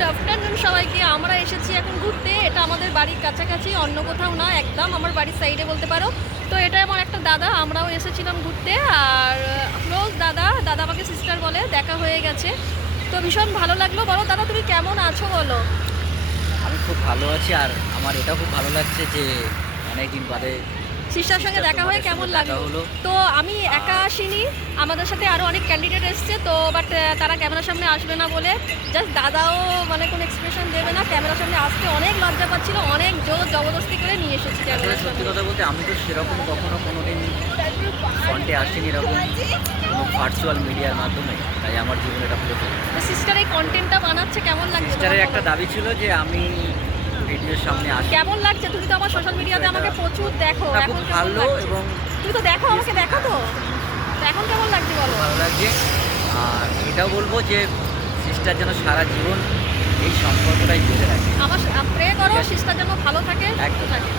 Good afternoon সবাইকে। আমরা এসেছি এখন ঘুরতে। এটা আমাদের বাড়ির কাছাকাছি, অন্য কোথাও না, একদম আমার বাড়ির সাইডে বলতে পারো। তো এটা আমার একটা দাদা, আমরাও এসেছিলাম ঘুরতে। আর ক্লোজ দাদা, দাদা আমাকে সিস্টার বলে, দেখা হয়ে গেছে। তো ভীষণ ভালো লাগলো। বলো দাদা, তুমি কেমন আছো বলো? আমি খুব ভালো আছি, আর আমার এটাও খুব ভালো লাগছে যে অনেকদিন বাদে সিস্টার সঙ্গে দেখা হয়ে কেমন লাগলো? হলো। তো আমি একা আসিনি, আমাদের সাথে আরও অনেক ক্যান্ডিডেট এসছে। তো বাট তারা ক্যামেরার সামনে আসবে না বলে, জাস্ট দাদাও মানে কোনো এক্সপ্রেশন দেবে না, ক্যামেরার সামনে আসতে অনেক লজ্জা পাচ্ছিল, অনেক জোর জবরদস্তি করে নিয়ে এসেছি আসলে ক্যামেরার সত্যি সামনে। কথা বলতে আমি তো সেরকম কখনো কোনোদিন ফ্রন্টে আসিনি এরকম কোনো ভার্চুয়াল মিডিয়ার মাধ্যমে, তাই আমার জীবনে এটা প্রথম। তো সিস্টার এই কন্টেন্টটা বানাচ্ছে, কেমন লাগছে? সিস্টারের একটা দাবি ছিল যে আমি ভিডিওর সামনে আসি। কেমন লাগছে? তুমি তো আমার সোশ্যাল মিডিয়াতে আমাকে প্রচুর দেখো, না, এখন খুব কেমন ভালো, লাগছে? এবং তুমি তো দেখো, আমাকে দেখো তো। তো এখন কেমন লাগছে বলো? ভালো লাগছে। আর এটাও বলবো যে সিস্টার যেন সারা জীবন এই সম্পর্কটাই বেঁধে রাখে। আমার প্রে করো সিস্টার যেন ভালো থাকে, সুস্থ একদম। থাকে।